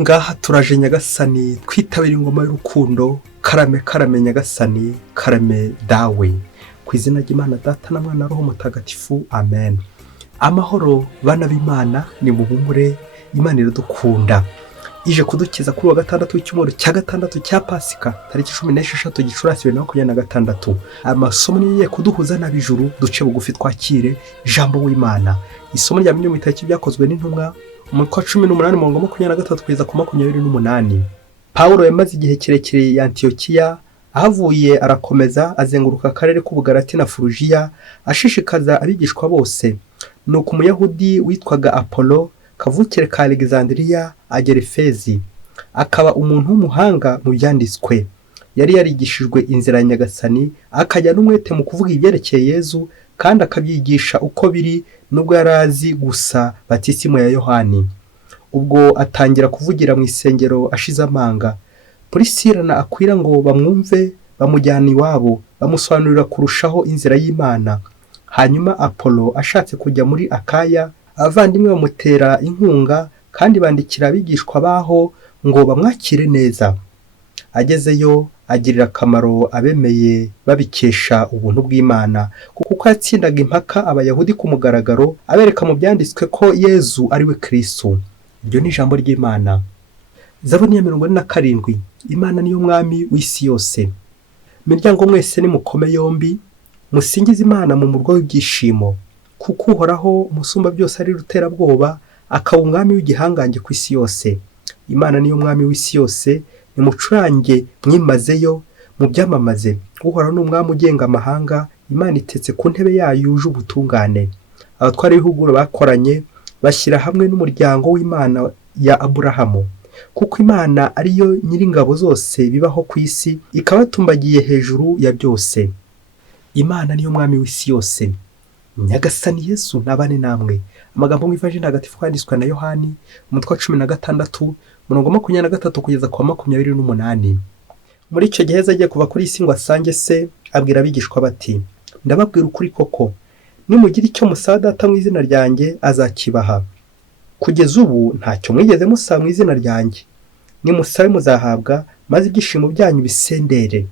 ngaha turaje nyagasani twitabira ingoma y'urukundo, karame karame nyagasani, karame dawe, ku izina ry'Imana Data na Mwana na Roho Mutagatifu, amen. Amahoro bana b'Imana, ni muhumure, Imana iradukunda, ije kudukiza kuri wa gatandatu w'icyumweru cya gatandatu cya Pasika, tariki 16 Gicurasi 2026. Amasomo niye kuduhuza n'abijuru, duce bugufi twakire ijambo w'Imana. Isomo rya minyo mitaki byakozwe n'intumwa umutwe wa 18 mu 23 kugeza ku 28. Paulo yamaze igihe kirekire ya Antiokiya, ahavuye arakomeza azenguruka akarere k'Ubugalati na Furugiya, ashishikaza abigishwa bose. Nuko umuyahudi witwaga Apolo, kavukire ka Alexandria, agera Efezi, akaba umuntu w'umuhanga mu byanditswe. Yari yarigishijwe inzira ya Nyagasani, akajya n'umwete mu kuvuga ibyerekeye Yezu, kandi akabyigisha uko biri, nubwo yarazi gusa batisimu ya Yohani. Ubwo atangira kuvugira mu isengero ashize amanga. Priscilla na Akwila ngo bamwumve, bamujyana iwabo, bamusobanurira kurushaho inzira y'Imana. Hanyuma Apolo ashatse kujya muri Akaya, abavandimwe bamutera inkunga kandi bandikira abigishwa baho ngo bamwakire neza. Agezeyo agirira akamaro abemeye babikesha ubuntu bw'Imana, kuko yatsindaga impaka abayahudi ku mugaragaro, abereka mu byanditswe ko Yezu ari we Kristo. Iryo ni ijambo ry'Imana. Zaburi ya 47. Imana niyo mwami w'isi yose. Miryango mwese nimukome yombi, musingize Imana mu murwa w'ibyishimo, kuko Uhoraho umusumba byose ari ruterabwoba, akaba umwami w'igihangange ku isi yose. Imana niyo mwami w'isi yose, nimucurange mwimazeyo, mu byamamaze. Uhoraho ni umwami ugenga amahanga, Imana itetse ku ntebe yayo yuje ubutungane. Abatwara ibihugu bakoranye, bashyira hamwe n'umuryango w'Imana ya Aburahamu, kuko Imana ariyo nyiringabo zose bibaho ku isi, ikabatumbagiye hejuru ya byose. Imana niyo mwami w'isi yose. Nyagasani Yesu nabane namwe. Amagambo mu Ivanjili ntagatifu yanditswe na Yohani, umutwe wa 16 murongo 23 kugeza ku 28. Muri icyo gihe agiye kuva kuri isi ngo asange se, abwira abigishwa bati: ndababwira ukuri koko, nimugira icyo musaba Data mu izina ryanjye, azakibaha. Kugeza ubu ntacyo mwigeze musaba mu izina ryanjye. Nimusabe muzahabwa, maze ibyishimo byanyu bisendere.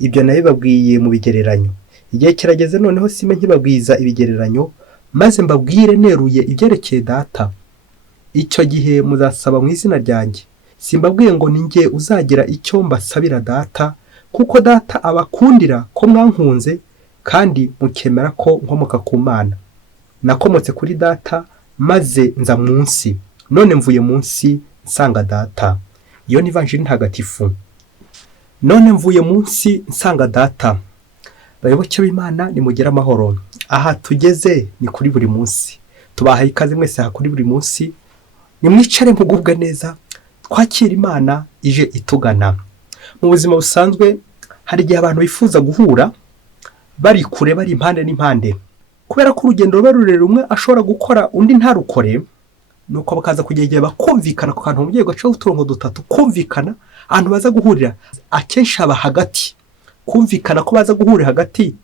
Ibyo nabibabwiye mu bigereranyo. Igihe kirageze noneho sime nkibabwiza ibigereranyo, maze mbabwire neruye ibyerekeye Data. Icyo gihe muzasaba mu izina ryanjye. Simbabwiye ngo ninjye uzagira icyo mbasabira Data, kuko Data abakundira ko mwankunze, kandi mukemera ko nkomoka ku Mana. Nakomotse kuri Data, maze nza munsi, none mvuye munsi nsanga Data. Iyo ni Ivanjili ntagatifu. None mvuye munsi nsanga Data. Bayoboke b'Imana, nimugire amahoro. Aha tugeze ni kuri buri munsi. Tubahaye ikaze mwese aha kuri buri munsi. Nimwicare mugubwe neza, twakira Imana ije itugana. Mu buzima busanzwe hari igihe abantu bifuza guhura, bari kure, bari impande n'impande. Kubera ko urugendo ruba rurerure, umwe ashobora gukora undi ntarukore, nuko bakaza kugegera bakumvikana ku kantu mu gihe gacaho uturongo dutatu, kumvikana ahantu baza guhurira. Akenshi haba hagati, kumvikana ko baza guhurira hagati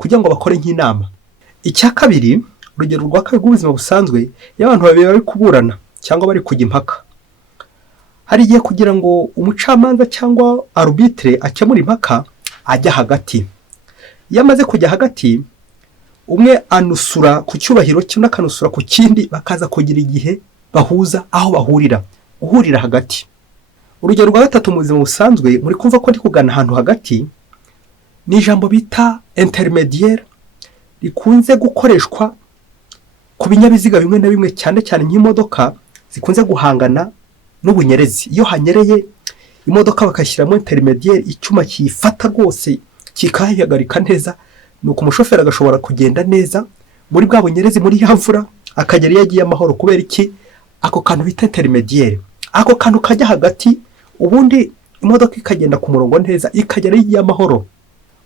kugira ngo bakore nk'inama. Icya kabiri, urugero rwa kabiri rw'ubuzima busanzwe, iyo abantu babiri bari kuburana cyangwa bari kujya impaka, hari igihe kugira ngo umucamanza cyangwa arbitre akemura impaka, ajya hagati. Iyo amaze kujya hagati, umwe anusura ku cyubahiro cye, n'akanusura ku kindi, bakaza kugira igihe bahuza aho bahurira, guhurira hagati. Urugero rwa gatatu mu buzima busanzwe, muri kumva ko ndi kugana ahantu hagati, ni ijambo bita intermédiaire, rikunze gukoreshwa ku binyabiziga bimwe na bimwe, cyane cyane nk'imodoka zikunze guhangana n'ubunyerezi. Iyo hanyereye imodoka bakashyiramo intermédiaire, icyuma kiyifata rwose kikayihagarika neza, nuko umushoferi agashobora kugenda neza muri bwa bunyerezi, muri ya mvura, akagera iyo agiye amahoro. Kubera iki? Ako kantu bita intermédiaire, ako kantu kajya hagati, ubundi imodoka ikagenda ku murongo neza, ikagera iyo agiye amahoro.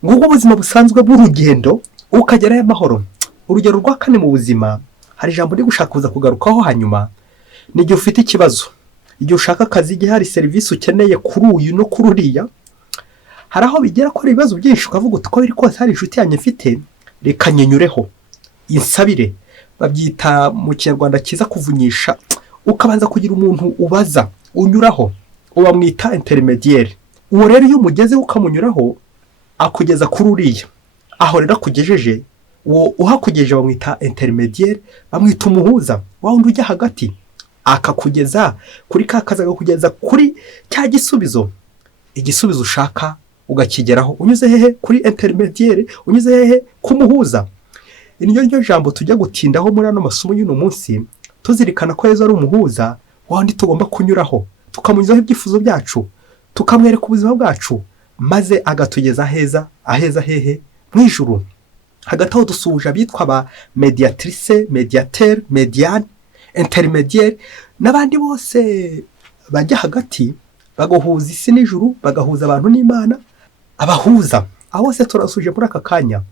Ngubwo ubuzima busanzwe bw'urugendo, ukagera amahoro. Urugero rwa kane mu buzima, hari ijambo ndi gushaka kuza kugarukaho hanyuma, ni igihe ufite ikibazo, igihe ushaka akazi, igihe hari serivisi ukeneye kuri uyu no kuri uriya. Hari aho bigera ko ibibazo byinshi, ukavuga uti ko biri kose hari inshuti yanjye mfite, reka nyenyureho insabire. Babyita mu Kinyarwanda cyiza kuvunyisha, ukabanza kugira umuntu ubaza unyuraho uba mwita intermediaire. Uwo rero iyo umugezeho ukamunyuraho akugeza kuri uriya, aho rero akugejeje, uwo uhakugejeje bamwita intermediaire, bamwita umuhuza, wa wundi ujya hagati akakugeza kuri ka kazi, akakugeza kuri cya gisubizo, igisubizo ushaka ugakigeraho unyuze hehe? Kuri intermediaire, unyuze hehe? Kumuhuza. Iryo jambo tujya gutindaho muri ano masomo y'uno munsi, tuzirikana ko Yesu ari umuhuza wandi tugomba kunyuraho, tukamunyuzaho ibyifuzo byacu, tukamwereka ubuzima bwacu, maze agatugeza aheza hehe? Mu ijuru. Hagati aho dusuje abitwa ba mediatrice, mediateur, mediane, intermediaire n'abandi bose bajya hagati bagahuza isi n'ijuru, bagahuza abantu n'Imana, abahuza. Abo bose turasuje muri aka kanya.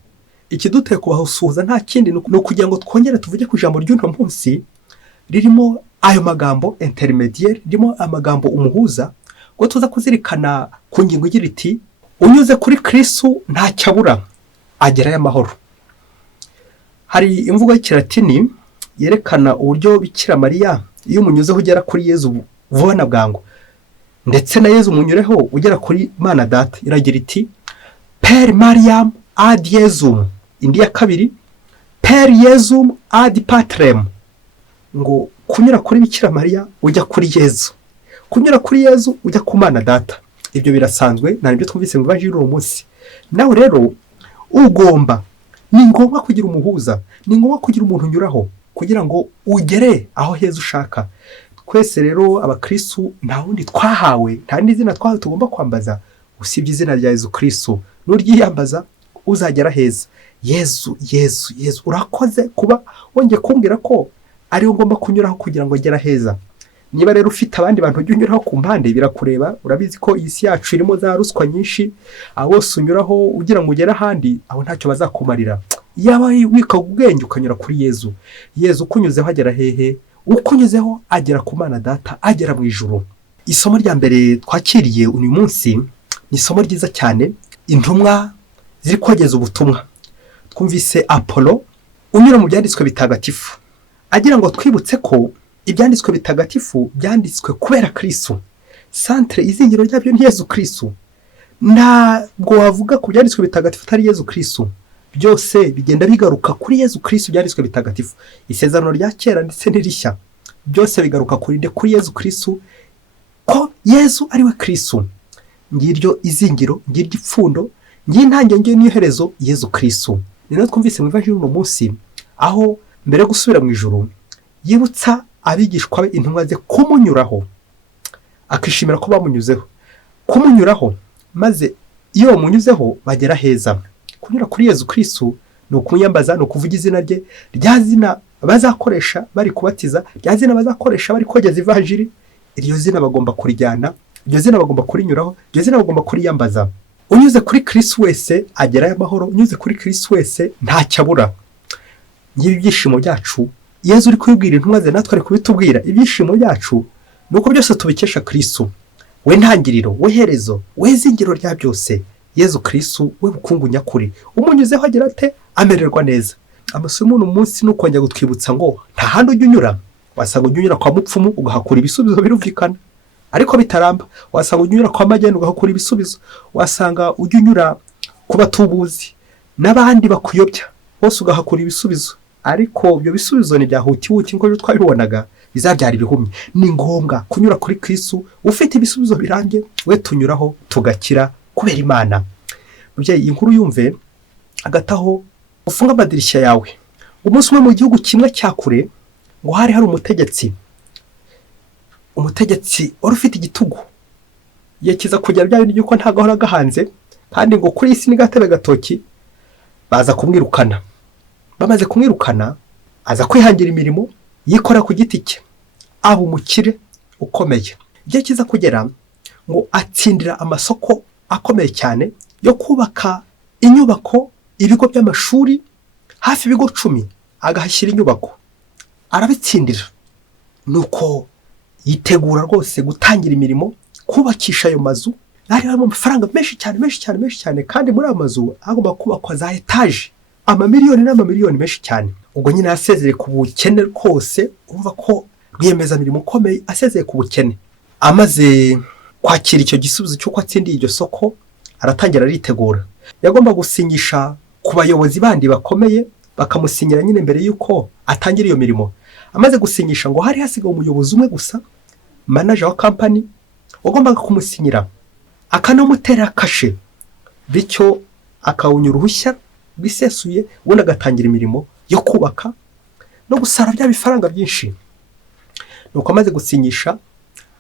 Ikiduteye kubasuhuza nta kindi no kugira ngo twongere tuvuge ku ijambo ry'uno munsi ririmo ayo magambo intermediaire, ririmo amagambo umuhuza, ngo tuza kuzirikana ku ngingo igira iti unyuze kuri Kristo nta cyabura, agerayo amahoro. Hari imvugo y'Ikilatini yerekana uburyo Bikira Mariya iyo umunyuzeho ugera kuri Yezu vuba na bwangu, ndetse na Yezu umunyureho ugera kuri Mana Data. Iragira iti Per Mariam ad Yezum. Indi ya kabiri Per Yezum ad Patrem. Ngo kunyura kuri Bikira Mariya ujya kuri Yezu, kunyura kuri Yezu ujya ku Mana Data. Ibyo birasanzwe, nta nibyo twumvise mu Evanjiri uno munsi. Nawe rero ni ngombwa kugira umuhuza, ni ngombwa kugira umuntu unyuraho kugira ngo ugere aho Yezu ushaka. Twese rero abakristo nta wundi twahawe, nta n'izina twahawe tugomba kwambaza usibye izina rya Yezu Kristo. Nuryiyambaza uzagera heza. Yezu, Yezu, Yezu, urakoze kuba wongeye kumbwira ko ari wo ngomba kunyuraho kugira ngo ngera heza. Niba rero ufite abandi bantu ujya unyuraho ku mpande birakureba, urabizi ko isi yacu irimo za ruswa nyinshi, abo bose unyuraho ugira ngo ugere ahandi, abo ntacyo bazakumarira. Yaba wika ubwenge ukanyura kuri Yezu, Yezu ukunyuzeho agera hehe? Ukunyuzeho agera ku Mana Data, agera mu ijuru. Isomo rya mbere twakiriye uyu munsi ni isomo ryiza cyane, intumwa ziri kogeza ubutumwa. Twumvise Apollo unyura mu byanditswe bitagatifu, agira ngo twibutse ko ibyanditswe bitagatifu byanditswe kubera Kristo. Centre izingiro ryabyo ni Yezu Kristo. Ntabwo wavuga ku byanditswe bitagatifu atari Yezu Kristo. Byose bigenda bigaruka kuri Yezu Kristo. Byanditswe bitagatifu, isezerano rya kera ndetse n'irishya, byose bigaruka kuri Yezu Kristo, ko Yezu ari we Kristo. Ngiryo izingiro, ngiryo ipfundo, ngintangiriro, ngiyo n'iherezo, Yezu Kristo. Nino twumvise mu Evanjiri uno munsi, aho mbere yo gusubira mu ijuru yibutsa abigishwa be, intumwa ze, kumunyuraho, akishimira ko bamunyuzeho, kumunyuraho, maze iyo bamunyuzeho bagera heza. Kunyura kuri Yezu Kristo ni ukumwiyambaza, ni ukuvuga izina rye, rya zina bazakoresha bari kubatiza, rya zina bazakoresha bari kogeza Evanjiri. Iryo zina bagomba kurijyana, iryo zina bagomba kurinyuraho, iryo zina bagomba kuriyambaza. Unyuze kuri Kristo wese agerayo amahoro, unyuze kuri Kristo wese nta cyabura. Ngibi ibyishimo byacu Yezu uri kubibwira intumwa ze, natwe ari kubitubwira. Ibyishimo byacu nuko byose tubikesha Kristo, we ntangiriro, we herezo, we zingiro rya byose. Yezu Kristo we bukungu nyakuri, umunyuzeho agira ate? Amererwa neza. Amasomo uno munsi nuko njya gutwibutsa ngo nta handi ujya unyura. Wasanga ujya unyura kwa mupfumu ugahakura ibisubizo birumvikana, ariko bitaramba. Wasanga ujya unyura kwa mageni ugahakura ibisubizo. Wasanga ujya unyura ku batubuzi n'abandi bakuyobya, bose ugahakura ibisubizo, ariko ibyo bisubizo ni byahutihuti ngo twabibonaga bizabyara ibihumye. Ni ngombwa kunyura kuri Kristo ufite ibisubizo birange, we tunyuraho tugakira kubera Imana. Mubyeyi, inkuru yumve agataho ufunga amadirishya yawe. Umunsi umwe mu gihugu kimwe cyakure ngo hari umutegetsi wari ufite igitugu, yekiza kugera bya bintu yuko ntago ahora gahanze, kandi ngo kuri isi ni gatebe gatoki. Baza kumwirukana, bamaze kumwirukana aza kwihangira imirimo, yikora ku giti cye, aba umukire ukomeye. Igihe kiza kugera ngo atsindira amasoko akomeye cyane yo kubaka inyubako, ibigo by'amashuri hafi ibigo 10 agahashyira inyubako, arabitsindira. Nuko yitegura rwose gutangira imirimo, kubakisha ayo mazu. Hari amafaranga menshi cyane, kandi muri ayo mazu agomba kubakwa za etaje, amamiliyoni n'amamiliyoni menshi cyane. Ubwo nyine asezeye ku bukene rwose, umva ko rwiyemeza mirimo ukomeye, asezeye ku bukene. amaze kwakira icyo gisubizo cy'uko atsindiye iryo soko, aratangira aritegura. Yagomba gusinyisha ku bayobozi bandi bakomeye, bakamusinyira nyine mbere y'uko atangira iyo mirimo. Amaze gusinyisha ngo hari hasigaye umuyobozi umwe gusa, manager wa company, wagombaga kumusinyira akanamutera kashe, bityo akawunya uruhushya bisesuye, ubundi agatangira imirimo yo kubaka no gusara bya bifaranga byinshi. Nuko amaze gusinyisha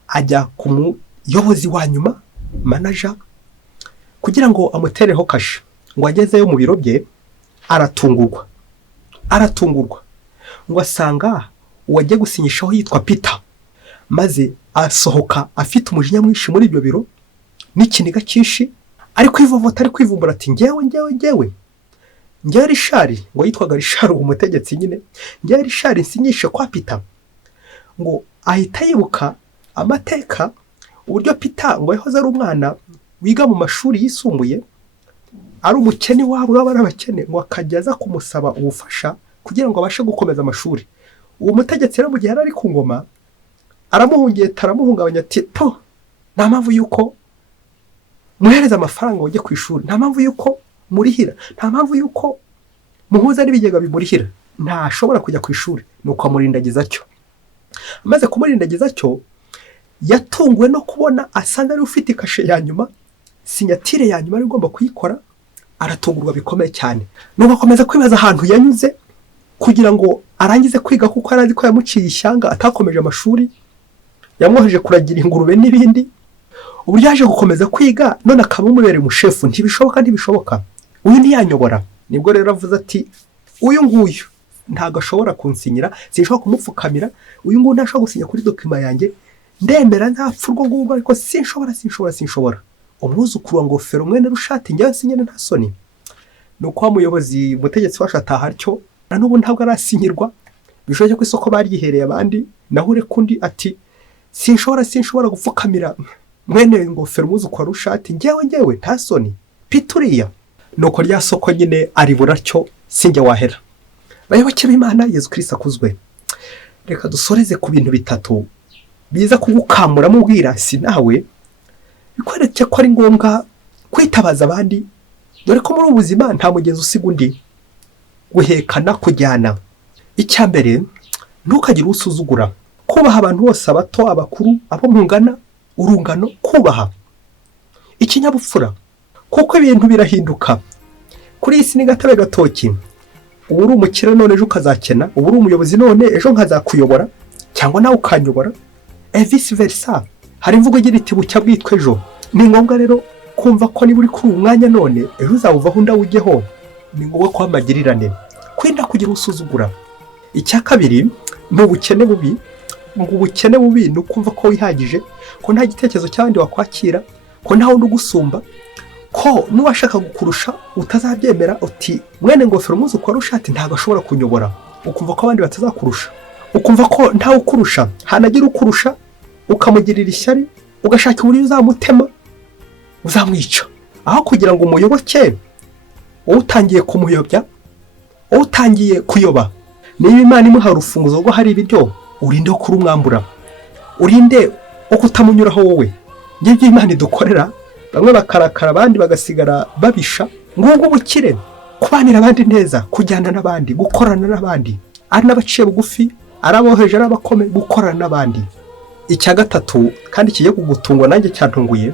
ajya ku muyobozi wa nyuma, manager, kugira ngo amutereho kashe. Ngo agezeyo mu biro bye aratungurwa ngo asanga uwagiye gusinyishaho yitwa Peter, maze asohoka afite umujinya mwinshi muri ibyo biro n'ikiniga cyinshi, ari kwivovota, ari kwivumbura ati ngewe Rishari, ngo yitwaga Rishari umutegetsi nyine, ngewe Rishari nsinyishe kwa Peter. Ngo ahita yibuka amateka, uburyo Peter ngo yahoze ari umwana wiga mu mashuri yisumbuye, ari umukene wabo baba n'abakene, ngo akajya aza kumusaba ubufasha kugira ngo abashe gukomeza amashuri. Uwo mutegetsi rero mu gihe ari ku ngoma aramuhungabanya ati po, nta mpamvu yuko muhereza amafaranga ujye ku ishuri, nta mpamvu yuko murihira, nta mpamvu yuko muhuza n'ibigega bimurihira, ntashobora kujya ku ishuri. Nuko amurindagiza atyo. Amaze kumurindagiza atyo, yatunguwe no kubona asanga ari ufite kashe ya nyuma, sinyatire ya nyuma ari ugomba kuyikora. Aratungurwa bikomeye cyane. Nuko akomeza kwibaza ahantu yanyuze kugira ngo arangize kwiga, kuko arazi ko yamuciye ishyanga atakomeje amashuri, yamwoheje kuragira ingurube n'ibindi. Uburyo yaje gukomeza kwiga none akaba umubereye umushefu, ntibishoboka, uyu ntiyanyobora. Nibwo rero avuze ati uyu nguyu ntago ashobora kunsinyira, sinshobora kumupfukamira, uyu nguyu ntashobora gusinya kuri dokima yanjye, ndemera nzapfa urwo ngurwo, ariko sinshobora. Umwuzukuru wa Ngofero mwene Rushati njyewe sinyene nta soni. Nuko umuyobozi umutegetsi wacu ataha atyo, na n'ubu ntabwo arasinyirwa, bishoboye ko isoko baryihereye abandi, naho ureka undi ati sinshobora gupfukamira mwene Ngofero umwuzukuru wa Rushati, njyewe nta soni, pituriya. Nuko rya soko nyine aribura atyo, sinjye wahera. Bayoboke b'Imana, Yezu Kristo akuzwe. Reka dusoreze ku bintu bitatu biza kugukamura mu bwirasi, nawe bikwereke ko ari ngombwa kwitabaza abandi, dore ko muri ubuzima nta mugenzi usiga undi. Guhekana, kujyana. Icya mbere, ntukagire usuzugura. Kubaha abantu bose, abato, abakuru, abo mungana, urungano, kubaha. Ikinyabupfura, kuko ibintu birahinduka. Kuri iyi si ni gatebe gatoki. Ubu uri umukire none ejo ukazakena, ubu uri umuyobozi none ejo nkazakuyobora, cyangwa nawe ukanyobora, vice versa. Hari imvugo igira iti bucya bwitwa ejo. Ni ngombwa rero kumva ko niba uri kuri umwanya none ejo uzawuvaho ndawujyeho. Ni ngombwa ko amagirirane, kwenda kugira usuzugura. Icya kabiri, ni ubukene bubi. Ngo ubukene bubi ni ukumva ko wihagije, ko nta gitekerezo cy'abandi wakwakira, ko nta wundi ugusumba, ko nuwashaka gukurusha utazabyemera, uti mwene Ngofero umwuzukuru wa Rushati ntabwo ashobora kunyobora. Ukumva ko abandi batazakurusha, ukumva ko ntawe ukurusha, hanagira ukurusha, ukamugirira ishyari, ugashaka uburyo uzamutema, uzamwica. Aho kugira ngo umuyoboke, wowe utangiye kumuyobya, wowe utangiye kuyoba. Niba Imana imuha urufunguzo rwo hari ibiryo, urinde wo kurumwambura, urinde wo kutamunyuraho wowe. Ngibyo Imana idukorera, bamwe bakarakara abandi bagasigara babisha. Ngubwo ubukire, kubanira abandi neza, kujyana n'abandi, gukorana n'abandi, ari n'abaciye bugufi, ari aboheje, ari abakomeye, gukorana n'abandi. Icya gatatu, kandi kigiye kugutungwa nanjye cyantunguye,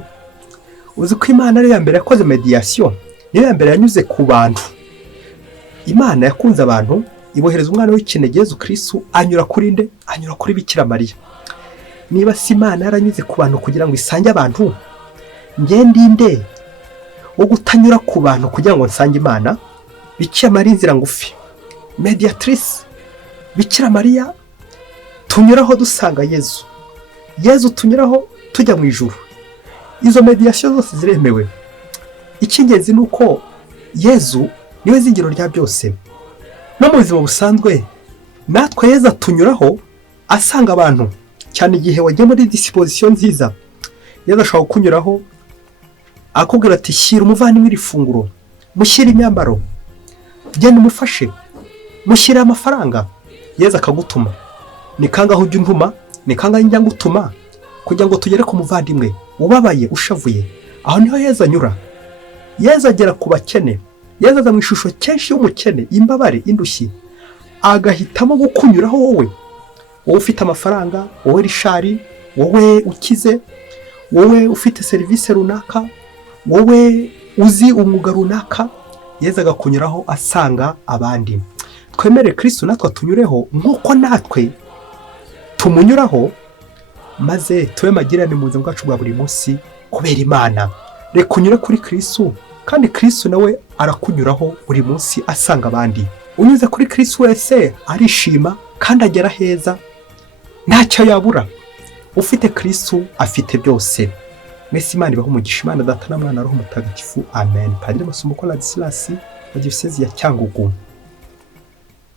uzi ko Imana ari ya mbere yakoze mediation, niyo ya mbere yanyuze ku bantu. Imana yakunze abantu, ibohereza umwana w'ikinege Yezu Kristo, anyura kuri nde? Anyura kuri Bikira Mariya. Niba si Imana yaranyuze ku bantu kugira ngo isange abantu, ndinde wo gutanyura ku bantu kugira ngo nsange Imana? Bikira Mariya inzira ngufi, mediatrice. Bikira Mariya tunyuraho dusanga Yezu tunyuraho tujya mu ijuru. Izo mediation zose ziremewe. Icy'ingenzi ni uko Yezu niwe zingiro rya byose. No mu buzima busanzwe natwe Yezu tunyuraho asanga abantu, cyane igihe wagiye muri disposition nziza. Yezu ashaka kunyuraho akubwira ati shyira umuvandimwe iri funguro, mushyira imyambaro, genda umufashe, mushyira amafaranga. Yezu akagutuma. Ni kangaho ujya untuma, ni kangaho njya ngutuma, kugira ngo tugere ku muvandimwe ubabaye ushavuye. Aho niho Yesu anyura. Yesu agera ku bakene. Yesu aza mu ishusho kenshi y'umukene, imbabare, indushyi, agahitamo gukunyuraho wowe ufite amafaranga, wowe rishari, wowe ukize, wowe ufite serivisi runaka, wowe uzi umwuga runaka. Yesu agakunyuraho asanga abandi. Twemere Kristo natwe tunyureho nk'uko natwe tumunyuraho, maze tube magirane mu buzima bwacu bwa buri munsi kubera Imana. Reka unyure kuri Kristo, kandi Kristo nawe arakunyuraho buri munsi asanga abandi. Unyuze kuri Kristo wese arishima kandi agera heza, ntacyo yabura. Ufite Kristo afite byose. Mwese Imana ibahe umugisha. Imana Data na Mwana na Roho Mutagatifu. Amen. Padiri Masumbuko Ladislas wa Diyosezi ya Cyangugu.